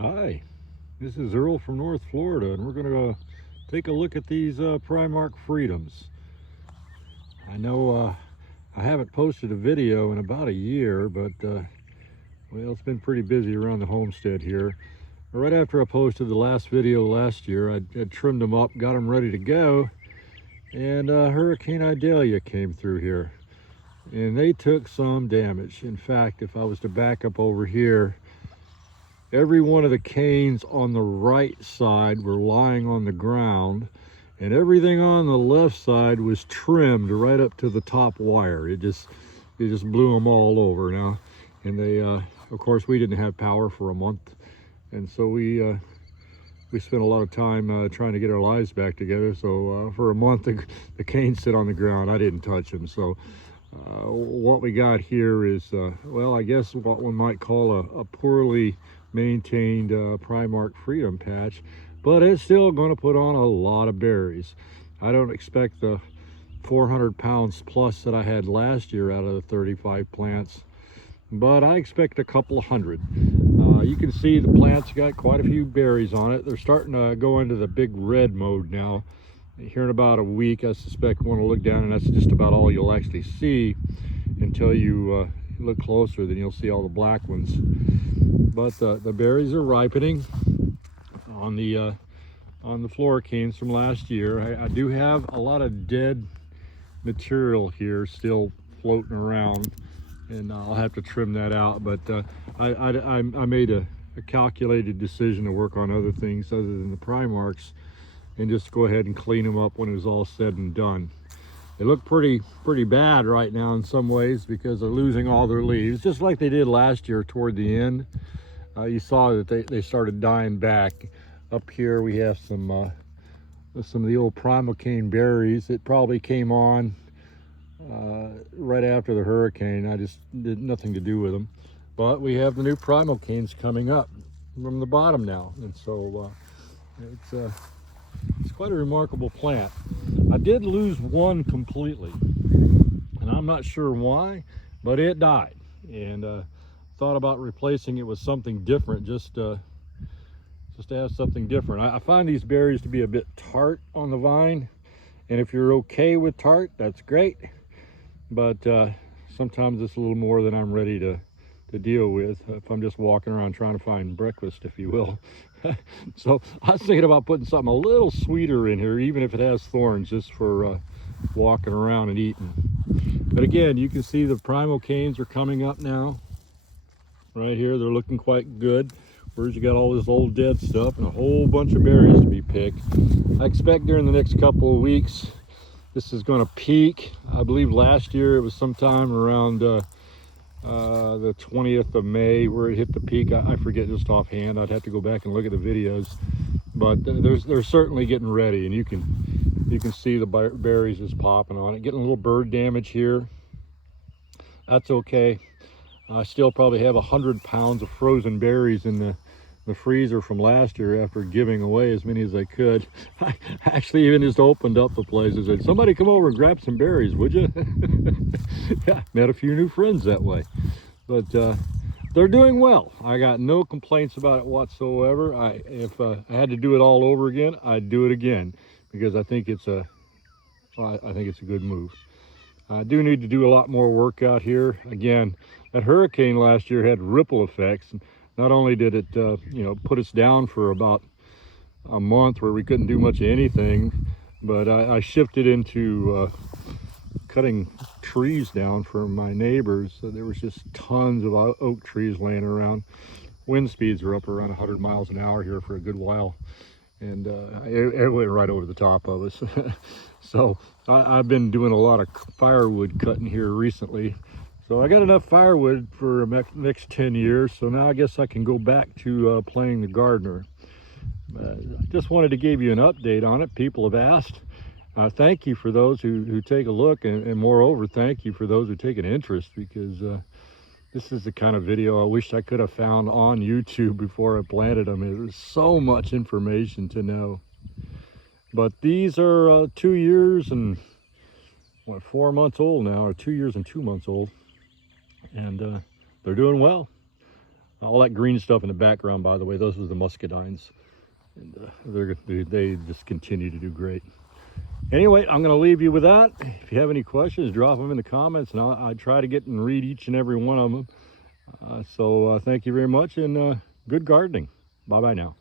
Hi, this is Earl from North Florida, and we're going to go take a look at these Prime-Ark Freedoms. I know I haven't posted a video in about a year, but well, it's been pretty busy around the homestead here. Right after I posted the last video last year, I trimmed them up, got them ready to go, and Hurricane Idalia came through here, and they took some damage. In fact, if I was to back up over here, every one of the canes on the right side were lying on the ground, and everything on the left side was trimmed right up to the top wire. It just blew them all over now. And they of course, we didn't have power for a month, and so we spent a lot of time trying to get our lives back together. So for a month the canes sit on the ground. I didn't touch them. So what we got here is well, I guess what one might call a poorly maintained Prime-Ark Freedom patch, but it's still going to put on a lot of berries. I don't expect the 400 pounds plus that I had last year out of the 35 plants, but I expect a couple of hundred. You can see the plants got quite a few berries on it. They're starting to go into the big red mode now. Here in about a week, I suspect when I look down, and that's just about all you'll actually see until you look closer. Then you'll see all the black ones. But the berries are ripening on the floor canes from last year. I do have a lot of dead material here still floating around, and I'll have to trim that out. But I made a calculated decision to work on other things other than the Prime-Arks, and just go ahead and clean them up when it was all said and done. They look pretty bad right now in some ways because they're losing all their leaves, just like they did last year toward the end. You saw that they started dying back. Up here we have some of the old primocane berries. It probably came on right after the hurricane. I just did nothing to do with them. But we have the new primocanes coming up from the bottom now, and so it's quite a remarkable plant. I did lose one completely, and I'm not sure why, but it died. And thought about replacing it with something different, just to have something different. I find these berries to be a bit tart on the vine, and if you're okay with tart, that's great. But sometimes it's a little more than I'm ready to deal with if I'm just walking around trying to find breakfast, if you will. So I was thinking about putting something a little sweeter in here, even if it has thorns, just for walking around and eating. But again, you can see the primocanes are coming up now. Right here, they're looking quite good. Whereas you got all this old dead stuff and a whole bunch of berries to be picked. I expect during the next couple of weeks, this is going to peak. I believe last year it was sometime around the 20th of May where it hit the peak. I forget just offhand. I'd have to go back and look at the videos. But they're certainly getting ready, and you can see the berries is popping on it. Getting a little bird damage here. That's okay. I still probably have 100 pounds of frozen berries in the freezer from last year after giving away as many as I could. I actually even just opened up the place and said, somebody come over and grab some berries, would you? Yeah, met a few new friends that way. But they're doing well. I got no complaints about it whatsoever. If I had to do it all over again, I'd do it again, because I think it's a good move. I do need to do a lot more work out here. Again, that hurricane last year had ripple effects. Not only did it put us down for about a month where we couldn't do much of anything, but I shifted into cutting trees down for my neighbors. So there was just tons of oak trees laying around. Wind speeds were up around 100 miles an hour here for a good while, and it went right over the top of us. So I've been doing a lot of firewood cutting here recently. So I got enough firewood for the next 10 years. So now I guess I can go back to playing the gardener. Just wanted to give you an update on it. People have asked. Thank you for those who take a look, and moreover, thank you for those who take an interest, because this is the kind of video I wish I could have found on YouTube before I planted them. There's so much information to know. But these are 2 years and 4 months old now, or 2 years and 2 months old, and they're doing well. All that green stuff in the background, by the way, those are the muscadines. And they just continue to do great. Anyway, I'm going to leave you with that. If you have any questions, drop them in the comments, and I try to get and read each and every one of them. So thank you very much, and good gardening. Bye-bye now.